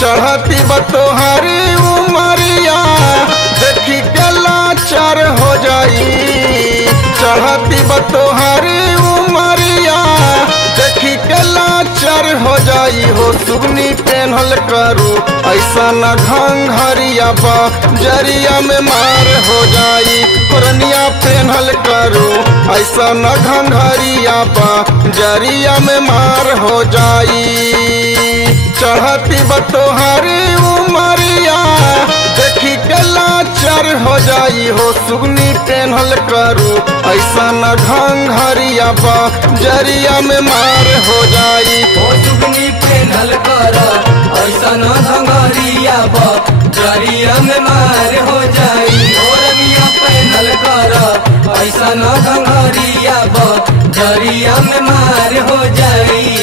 चढ़ती बतोहारी उमरिया देखी के लाचार हो जाई। चढ़ती बतोहारी उमरिया देखी के लाचार हो जाई हो। सुगनी पेन्हल करू ऐसा न घंघरिया बा जरिया में मार हो जाई। पुरनिया पेन्हल करू ऐसा न घंघरिया बा जरिया में मार हो जाई। चढ़ती बतोहारी उमरिया देखी के लाचार हो जाई हो। सुगनी पेन्हल करू ऐसा न घंघरिया बा जरिया में मार हो जाई। हो सुगनी पेन्हल कर ऐसा न घंघरिया बा जरिया में मार हो जाई। हो रमिया पेन्हल कर ऐसा न घंघरिया बा जरिया में मार हो जाई।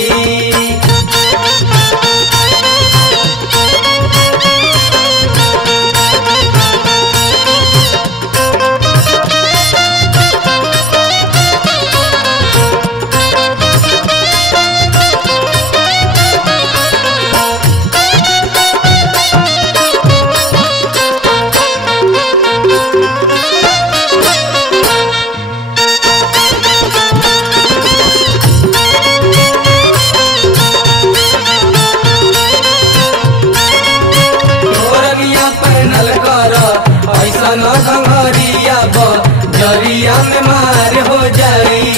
जरिया में मार हो जाई।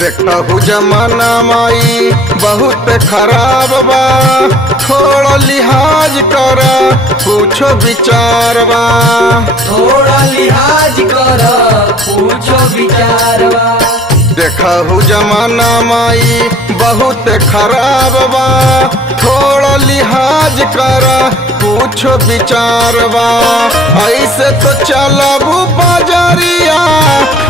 देखहु जमाना माई बहुत खराब बा थोड़ा लिहाज कर पूछो विचार बा। थोड़ा लिहाज कर पूछो विचार बा। देखहु जमाना माई बहुत खराब बा थोड़ा लिहाज कर पूछो विचार बा। ऐसे तो चलबू बाजारिया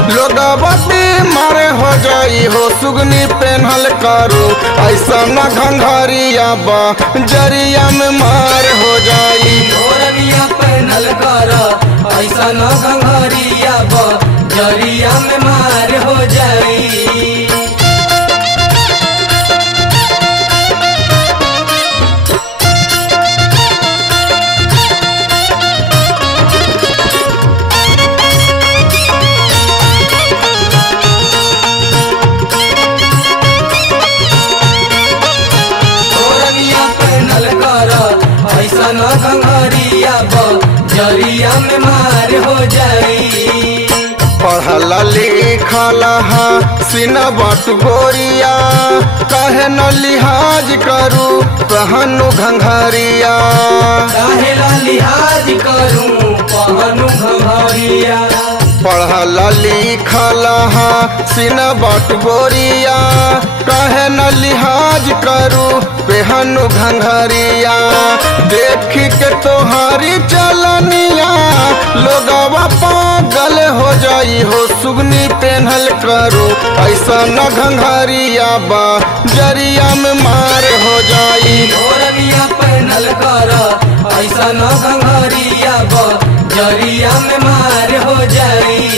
लोगवा बीमार हो जाई हो। सुगनी पेन्हल करू ऐसा न घंघरिया बा जरिया में मार हो जाई। रमिया पेन्हल कर ऐसा न घंघरिया बा जरिया में मार हो जाई। ऐसा न घंघरिया बा जरिया में मार हो जाई। पढ़ल लिखल सीना बट गोरिया कहे न लिहाज करू पहनु घंघरिया। काहे ला लिहाज करू पहनु घंघरिया। पढ़ल लिखल सीना बट गोरिया कहे न लिहाज करू पहनु घंघरिया। देखी के तोहारी चलनिया लोगवा पागल हो जाई हो। सुगनी पेन्हल करू ऐसा न घंघरिया बा जरिया में मार हो जाई। रमिया पेन्हल कर ऐसा न घंघरिया बा जरिया में मार हो जाई।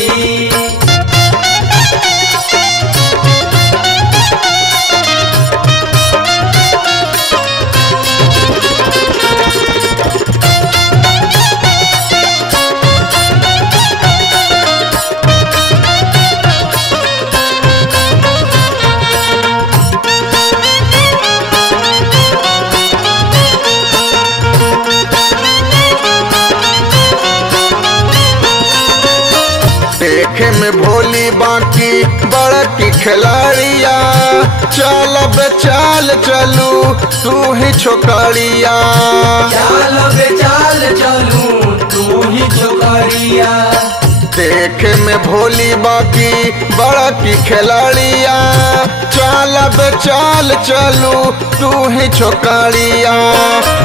देखे में भोली बाकी बड़की खिलाड़िया चल चाल चलू तू ही छोकरिया। चाल चलू तू ही छोकरिया। देखे में भोली बाकी बड़की खिलाड़िया चाल चलू तू ही छोकरिया।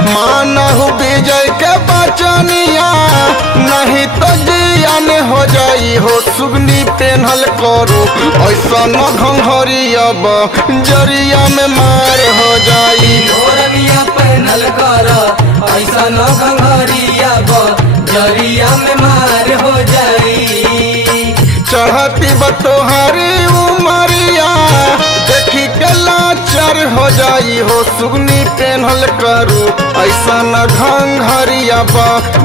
मानहु विजय के बचनिया नहीं तो जियान हो जाई हो। सुगनी पेन्हल करू ऐसा न घंघरिया बा जरिया में मार हो जाई। रमिया पेन्हल कर ऐसा न घंघरिया बा जरिया में मार हो जाई। चढ़ती बतोहारी उमरिया देखी के लाचार हो जाई हो सुगनी पेन्हल करू ऐसा न घंघरिया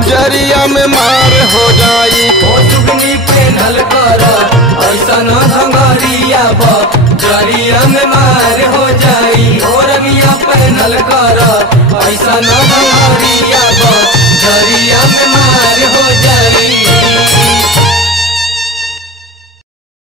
जरिया में मार हो जाई। ओ सुगनी पेन्हल कर ऐसा न घंघरिया जरिया में मार हो